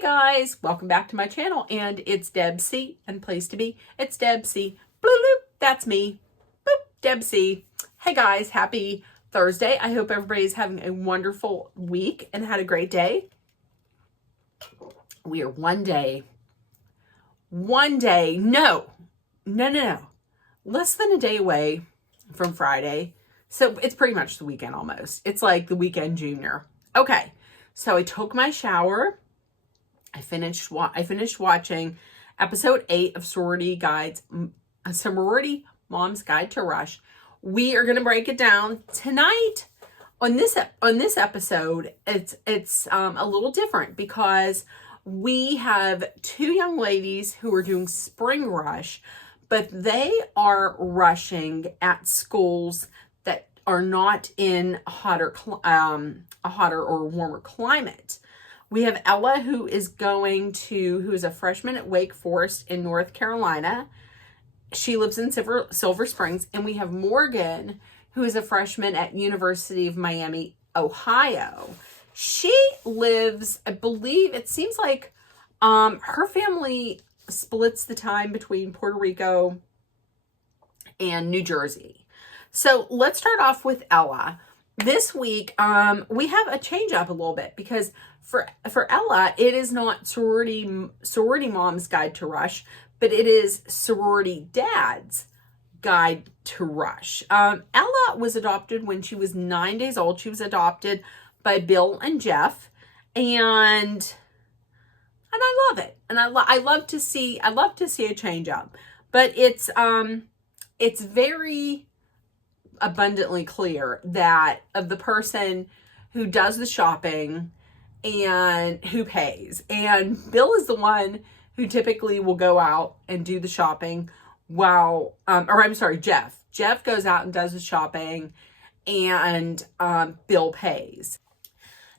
Hi guys, welcome back to my channel, and it's Deb C, and place to be, it's Deb C. Bloop, bloop, that's me. Boop, Deb C. Hey guys, happy Thursday. I hope everybody's having a wonderful week and had a great day. We are one day, no, less than a day away from Friday. So it's pretty much the weekend almost. It's like the weekend junior. Okay, so I took my shower. I finished watching episode 8 of Sorority Mom's Guide to Rush. We are going to break it down tonight. On this episode, it's a little different because we have two young ladies who are doing spring rush, but they are rushing at schools that are not in a hotter or warmer climate. We have Ella, who is a freshman at Wake Forest in North Carolina. She lives in Silver Springs. And we have Morgan, who is a freshman at University of Miami, Ohio. She lives, I believe, it seems like her family splits the time between Puerto Rico and New Jersey. So let's start off with Ella. This week, we have a change up a little bit because for Ella, it is not Sorority Mom's Guide to Rush, but it is Sorority Dad's Guide to Rush. Ella was adopted when she was 9 days old. She was adopted by Bill and Jeff, and I love it. And I love to see a change up, but it's very abundantly clear that of the person who does the shopping and who pays. And Bill is the one who typically will go out and do the shopping while, Jeff. Jeff goes out and does the shopping and Bill pays.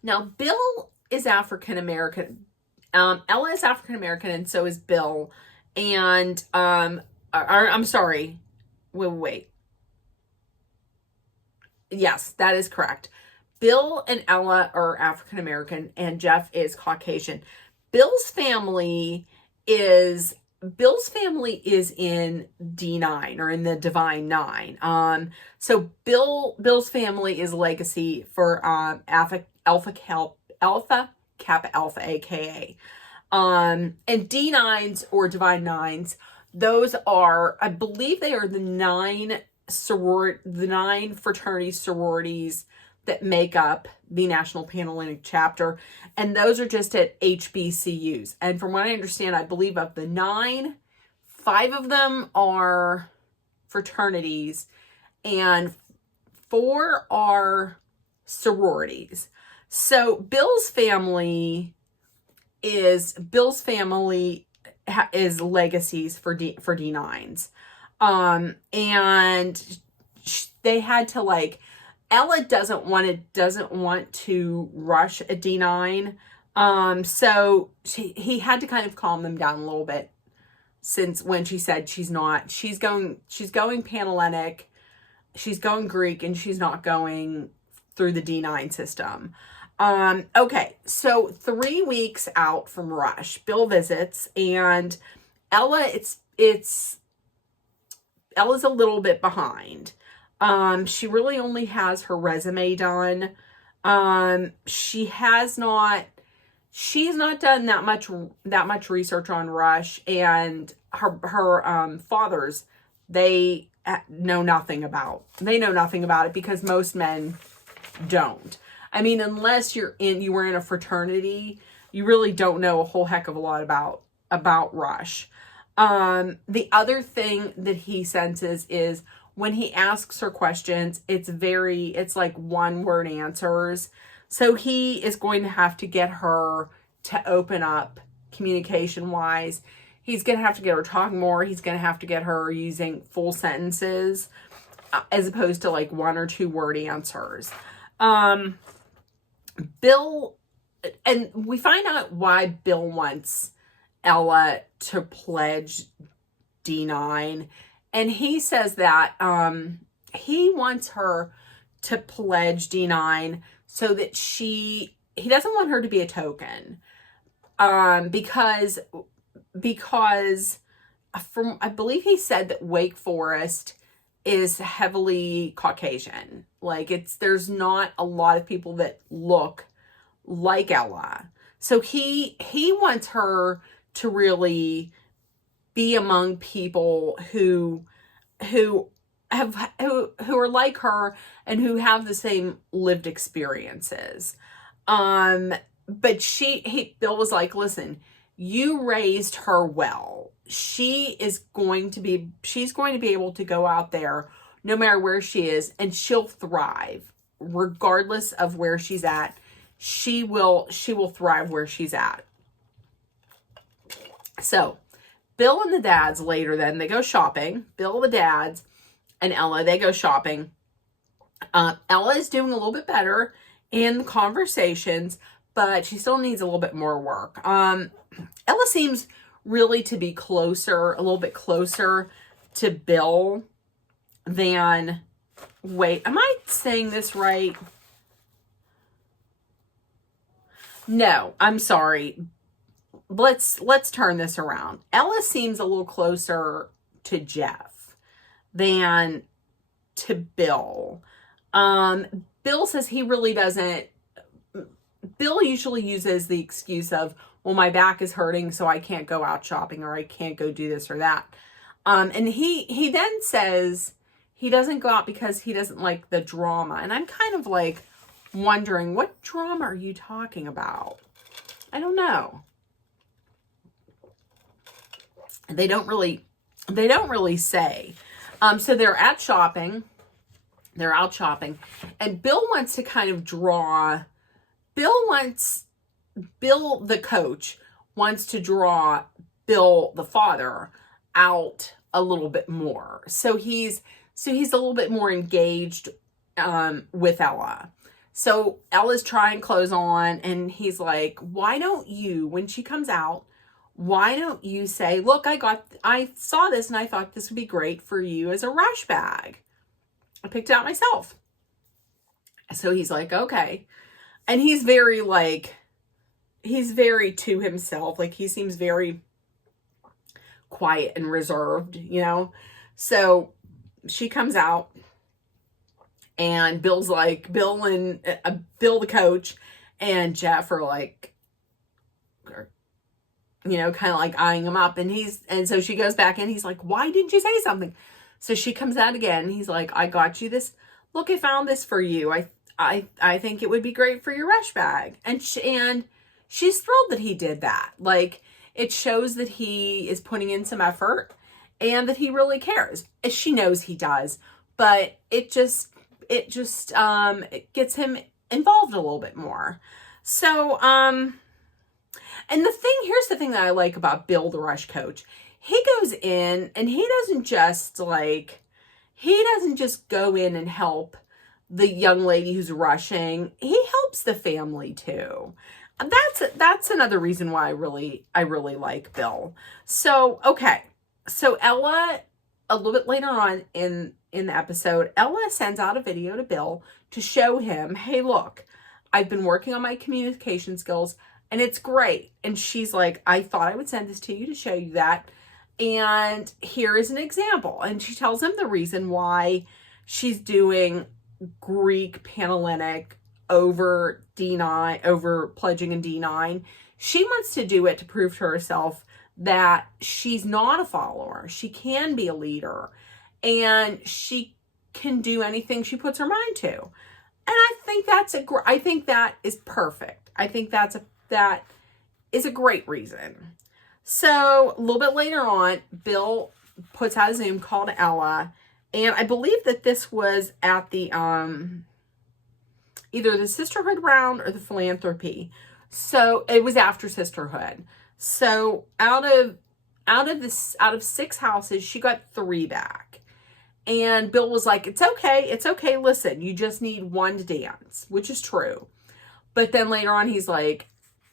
Now, Bill is African American. Ella is African American, and so is Bill. And I'm sorry. Wait. Yes, that is correct. Bill and Ella are African American, and Jeff is Caucasian. Bill's family is in D9, or in the Divine Nine. So Bill's family is legacy for Alpha Kappa Alpha, aka. And D9s or Divine Nines, those are, I believe they are the nine fraternity sororities that make up the National Panhellenic Chapter, and those are just at HBCUs. And from what I understand, I believe of the 9, 5 of them are fraternities and 4 are sororities. So Bill's family is legacies for D9s. And they had to, Ella doesn't want to rush a D9. So he had to kind of calm them down a little bit, since when she said she's going Panhellenic, she's going Greek, and she's not going through the D9 system. Okay, so 3 weeks out from rush, Bill visits, and Ella, Ella's a little bit behind. She really only has her resume done. She's not done that much research on rush, and her fathers, they know nothing about it, because most men don't. I mean, unless you were in a fraternity, you really don't know a whole heck of a lot about rush. The other thing that he senses is when he asks her questions, it's like one-word answers. So he is going to have to get her to open up communication-wise. He's going to have to get her talking more. He's going to have to get her using full sentences as opposed to 1 or 2 word answers. Bill, and we find out why Bill wants Ella to pledge D9, and he says that he wants her to pledge D9 so that he doesn't want her to be a token. because from, I believe he said that Wake Forest is heavily Caucasian. Like there's not a lot of people that look like Ella. So he wants her to really be among people who are like her and who have the same lived experiences. But Bill was like, listen, you raised her well. She's going to be able to go out there no matter where she is, and she'll thrive regardless of where she's at. She will thrive where she's at. So Bill and the dads later, then they go shopping. Bill, the dads, and Ella, they go shopping. Ella is doing a little bit better in the conversations, but she still needs a little bit more work. Ella seems really to be a little bit closer to Bill than, wait, am I saying this right? No, I'm sorry. Let's turn this around. Ella seems a little closer to Jeff than to Bill. Bill says he really doesn't. Bill usually uses the excuse of, well, my back is hurting, so I can't go out shopping, or I can't go do this or that. And he then says he doesn't go out because he doesn't like the drama. And I'm kind of like wondering, what drama are you talking about? I don't know. They don't really say. So they're out shopping, and Bill wants to kind of draw. Bill, the coach, wants to draw Bill, the father, out a little bit more. So he's a little bit more engaged with Ella. So Ella's trying clothes on, and he's like, why don't you, when she comes out, why don't you say, look, I saw this and I thought this would be great for you as a rush bag. I picked it out myself. So he's like, okay. And he's very to himself. Like, he seems very quiet and reserved, So she comes out, and Bill's like, Bill the coach and Jeff are like, kind of like eyeing him up. And so she goes back in. He's like, why didn't you say something? So she comes out again. He's like, I got you this. Look, I found this for you. I think it would be great for your rush bag. And she's thrilled that he did that. Like, it shows that he is putting in some effort and that he really cares. She knows he does, but it gets him involved a little bit more. So, and here's the thing that I like about Bill, the rush coach. He goes in and he doesn't just go in and help the young lady who's rushing. He helps the family too. That's another reason why I really like Bill. So, okay. So Ella, a little bit later on in the episode, Ella sends out a video to Bill to show him, hey, look, I've been working on my communication skills and it's great. And she's like, I thought I would send this to you to show you that. And here is an example. And she tells him the reason why she's doing Greek Panhellenic over D9, over pledging in D9. She wants to do it to prove to herself that she's not a follower. She can be a leader, and she can do anything she puts her mind to. And I think I think that is perfect. I think that is a great reason. So a little bit later on, Bill puts out a Zoom call to Ella, and I believe that this was at the either the sisterhood round or the philanthropy. So it was after sisterhood. So out of 6 houses, she got 3 back. And Bill was like, it's okay. Listen, you just need 1 to dance, which is true. But then later on, he's like,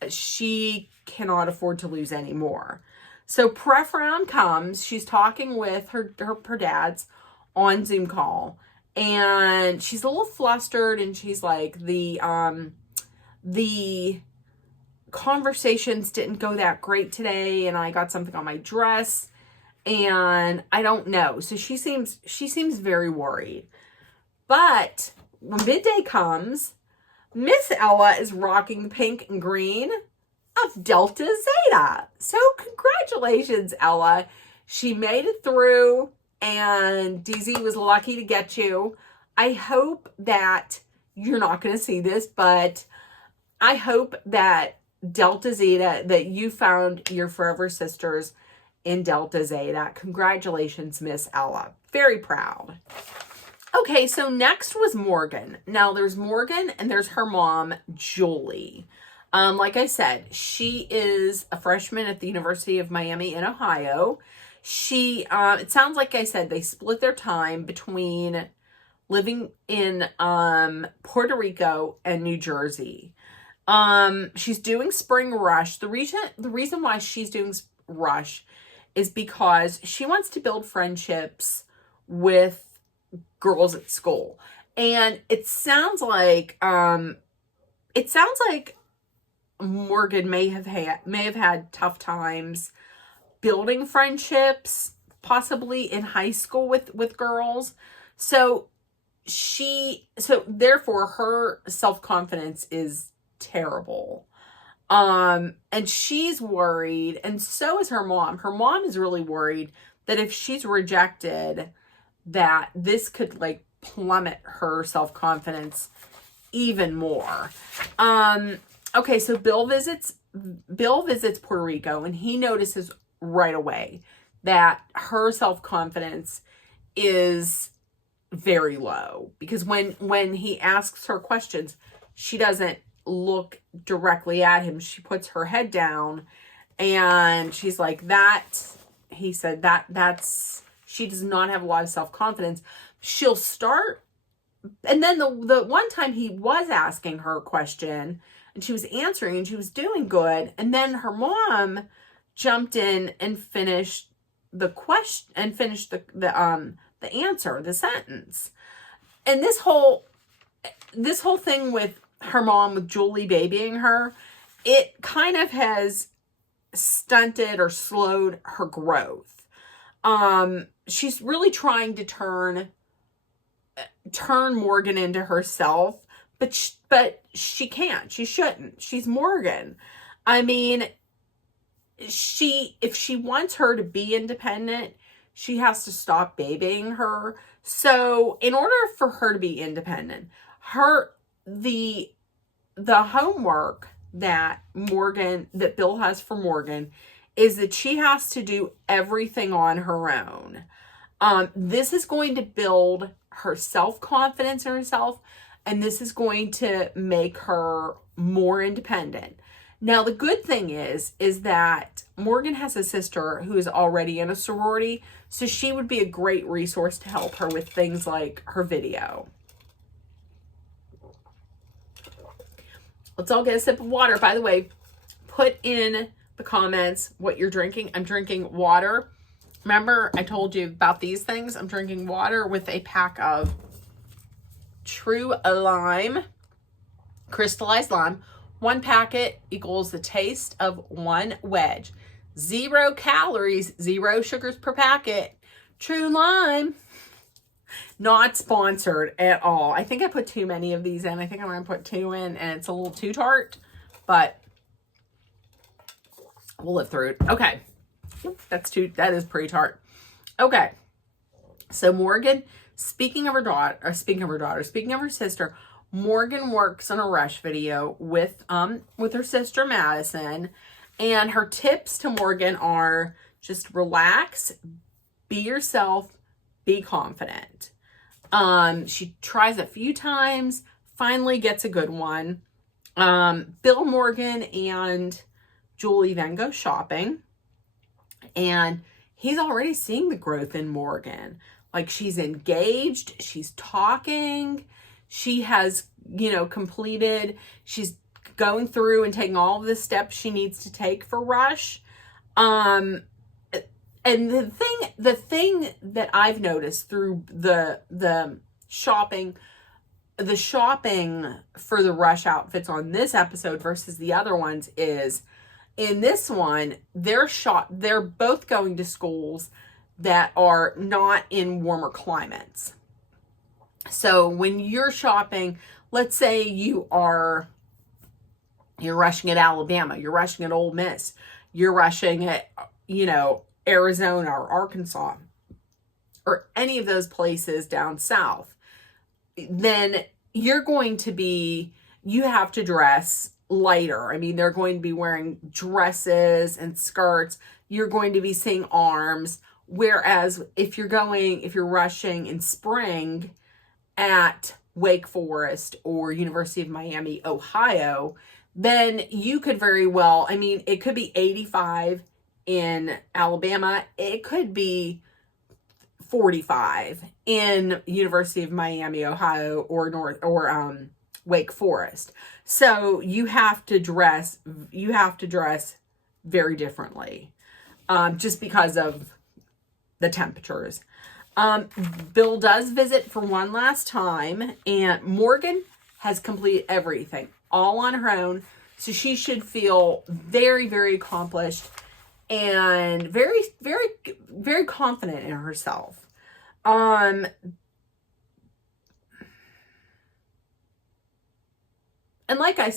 she cannot afford to lose any more. So pref round comes. She's talking with her dads on Zoom call, and she's a little flustered, and she's like, the conversations didn't go that great today, and I got something on my dress, and I don't know. So she seems very worried. But when midday comes, Miss Ella is rocking the pink and green of Delta Zeta. So congratulations, Ella. She made it through, and DZ was lucky to get you. I hope that you're not going to see this, but I hope that Delta Zeta, that you found your forever sisters in Delta Zeta. Congratulations, Miss Ella. Very proud. Okay, so next was Morgan. Now there's Morgan and there's her mom, Julie. Like I said, she is a freshman at the University of Miami in Ohio. She, it sounds like I said, they split their time between living in Puerto Rico and New Jersey. She's doing spring rush. The reason why she's doing rush is because she wants to build friendships with girls at school. And it sounds like Morgan may have had tough times building friendships, possibly in high school with girls. So therefore her self-confidence is terrible. And she's worried, and so is her mom. Her mom is really worried that if she's rejected, that this could like plummet her self-confidence even more. Okay, so Bill visits Puerto Rico, and he notices right away that her self-confidence is very low, because when he asks her questions, she doesn't look directly at him. She puts her head down, and she's like, he said that's she does not have a lot of self-confidence. She'll start, and then the one time he was asking her a question and she was answering and she was doing good, and then her mom jumped in and finished the question and finished the answer, the sentence. And this whole thing with her mom, with Julie babying her, it kind of has stunted or slowed her growth. She's really trying to turn Morgan into herself, but she can't. She shouldn't. She's Morgan. I mean, if she wants her to be independent, she has to stop babying her. So in order for her to be independent, the homework that Bill has for Morgan is that she has to do everything on her own. This is going to build her self-confidence in herself, and this is going to make her more independent. Now, the good thing is that Morgan has a sister who is already in a sorority, so she would be a great resource to help her with things like her video. Let's all get a sip of water. By the way, put in the comments what you're drinking. I'm drinking water. Remember, I told you about these things. I'm drinking water with a pack of True Lime, crystallized lime. 1 packet equals the taste of 1 wedge. 0 calories, 0 sugars per packet. True Lime. Not sponsored at all. I think I put too many of these in. I think I'm going to put 2 in, and it's a little too tart, but we'll live through it. Okay. That is pretty tart. Okay. So Morgan, speaking of her sister, Morgan works on a rush video with her sister Madison, and her tips to Morgan are just relax, be yourself, be confident. She tries a few times, finally gets a good one. Bill, Morgan, and Julie then go shopping, and he's already seeing the growth in Morgan. Like, she's engaged, she's talking, she has, completed, she's going through and taking all of the steps she needs to take for Rush. And the thing that I've noticed through the shopping the shopping for the rush outfits on this episode versus the other ones is, in this one, they're both going to schools that are not in warmer climates. So when you're shopping, let's say you're rushing at Alabama, you're rushing at Ole Miss, you're rushing at, Arizona or Arkansas, or any of those places down south, then you have to dress lighter. I mean, they're going to be wearing dresses and skirts. You're going to be seeing arms. Whereas if you're rushing in spring at Wake Forest or University of Miami, Ohio, then you could very well, I mean, it could be 85 in Alabama. It could be 45 in University of Miami, Ohio, or Wake Forest. So you have to dress very differently, just because of the temperatures. Bill does visit for one last time, and Morgan has completed everything all on her own. So she should feel very, very accomplished and very, very, very confident in herself. And like I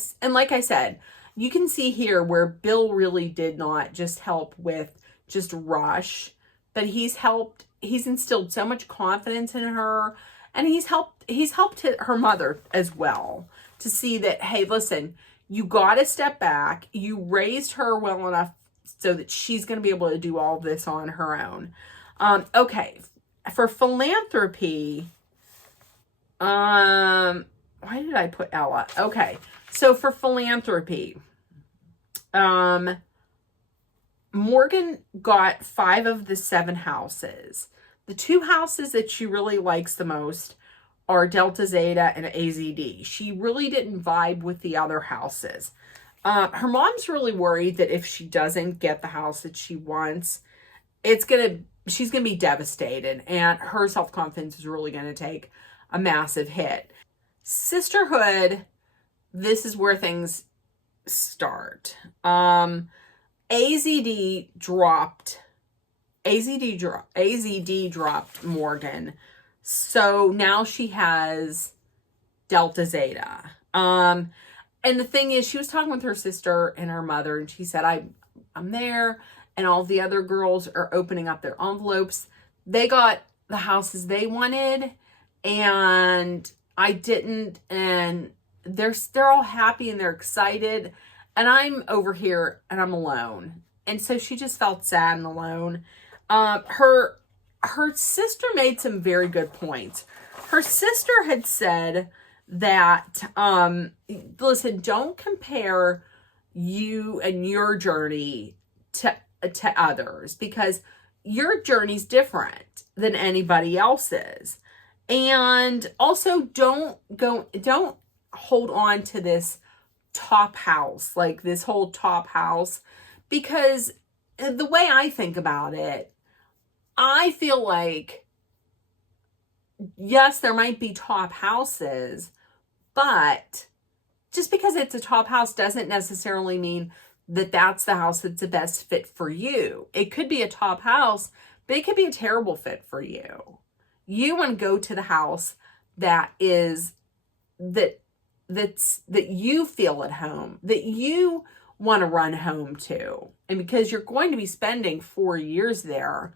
said, you can see here where Bill really did not just help with just rush, but he's instilled so much confidence in her, and he's helped her mother as well to see that, hey, listen, you got to step back. You raised her well enough so that she's going to be able to do all this on her own. Okay. For philanthropy, why did I put Ella? Okay. So for philanthropy, Morgan got 5 of the 7 houses. The 2 houses that she really likes the most are Delta Zeta and AZD. She really didn't vibe with the other houses. Her mom's really worried that if she doesn't get the house that she wants, she's going to be devastated, and her self-confidence is really going to take a massive hit. Sisterhood, this is where things start. AZD dropped Morgan. So now she has Delta Zeta. And the thing is, she was talking with her sister and her mother, and she said, I'm there, and all the other girls are opening up their envelopes. They got the houses they wanted, and I didn't, and they're all happy and they're excited, and I'm over here and I'm alone. And so she just felt sad and alone. Her sister made some very good points. Her sister had said that, listen, don't compare you and your journey to others, because your journey's different than anybody else's. And also don't hold on to this top house, like this whole top house, because the way I think about it, I feel like, yes, there might be top houses, but just because it's a top house doesn't necessarily mean that that's the house that's the best fit for you. It could be a top house, but it could be a terrible fit for you. You want to go to the house that you feel at home, that you want to run home to. And because you're going to be spending 4 years there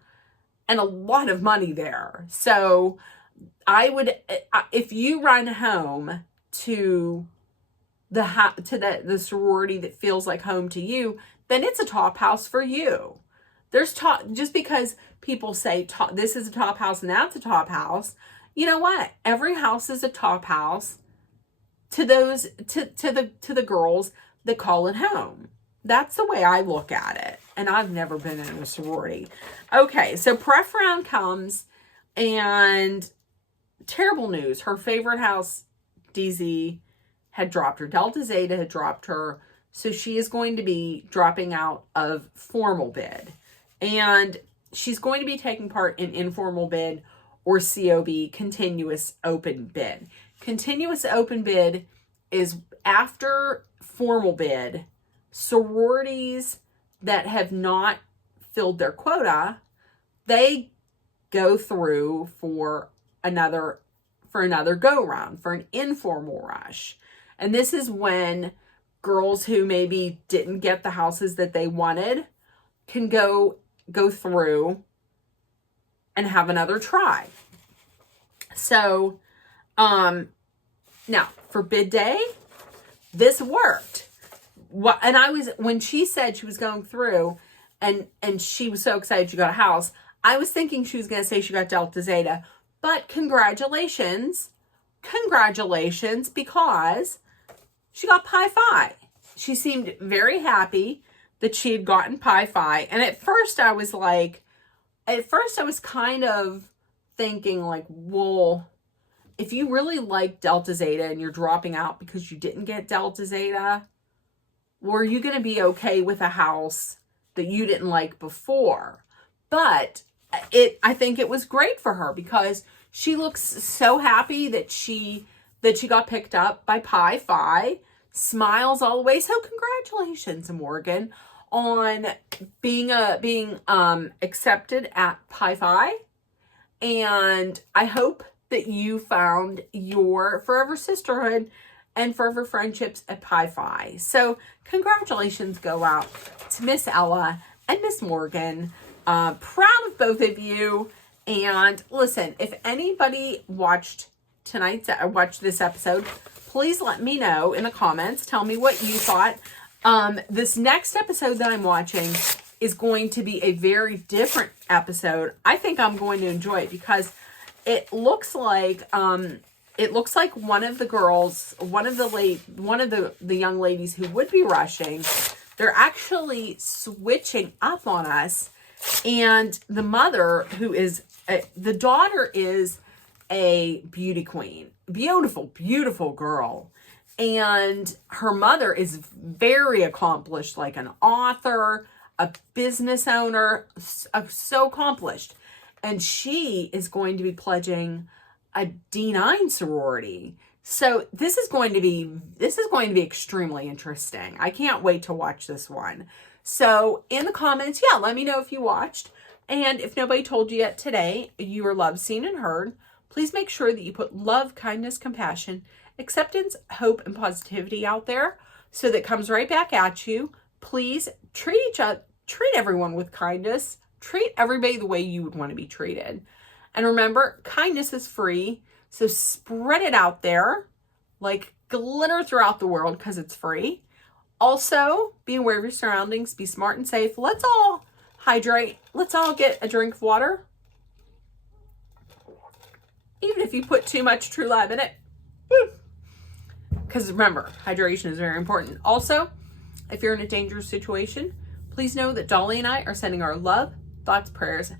and a lot of money there. So if you run home to the sorority that feels like home to you, then it's a top house for you. Just because people say this is a top house and that's a top house, you know what? Every house is a top house to the girls that call it home. That's the way I look at it. And I've never been in a sorority. Okay, so pref round comes, and terrible news. Her favorite house, DZ, had dropped her. Delta Zeta had dropped her. So she is going to be dropping out of formal bid. And she's going to be taking part in informal bid or COB, continuous open bid. Continuous open bid is after formal bid. Sororities that have not filled their quota, they go through for another go round, for an informal rush. And this is when girls who maybe didn't get the houses that they wanted can go through and have another try. So, now for bid day, this worked. When she said she was going through and she was so excited she got a house, I was thinking she was going to say she got Delta Zeta, but congratulations, because she got Pi Phi. She seemed very happy that she had gotten Pi Phi. And at first I was kind of thinking like, well, if you really like Delta Zeta and you're dropping out because you didn't get Delta Zeta, were you going to be okay with a house that you didn't like before? But I think it was great for her because she looks so happy that she got picked up by Pi Phi, smiles all the way. So congratulations, Morgan, on being accepted at Pi Phi. And I hope that you found your forever sisterhood and forever friendships at Pi Phi. So congratulations go out to Miss Ella and Miss Morgan. Proud of both of you. And listen, if anybody watched this episode, please let me know in the comments. Tell me what you thought. This next episode that I'm watching is going to be a very different episode. I think I'm going to enjoy it because it looks like one of the girls, one of the young ladies who would be rushing, they're actually switching up on us. And the mother, the daughter is a beauty queen, beautiful girl. And her mother is very accomplished, like an author, a business owner, so accomplished. And she is going to be pledging a D9 sorority. So this is going to be extremely interesting. I can't wait to watch this one. So in the comments, let me know if you watched. And if nobody told you yet today, you are loved, seen, and heard. Please make sure that you put love, kindness, compassion, acceptance, hope, and positivity out there so that it comes right back at you. Please treat everyone with kindness. Treat everybody the way you would want to be treated. And remember, kindness is free. So spread it out there like glitter throughout the world because it's free. Also, be aware of your surroundings. Be smart and safe. Let's all hydrate. Let's all get a drink of water. Even if you put too much True Lab in it. Because remember, hydration is very important. Also, if you're in a dangerous situation, please know that Dolly and I are sending our love, thoughts, prayers,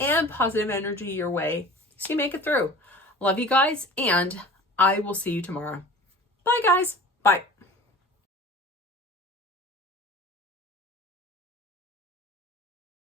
and positive energy your way so you make it through. Love you guys, and I will see you tomorrow. Bye, guys. Bye.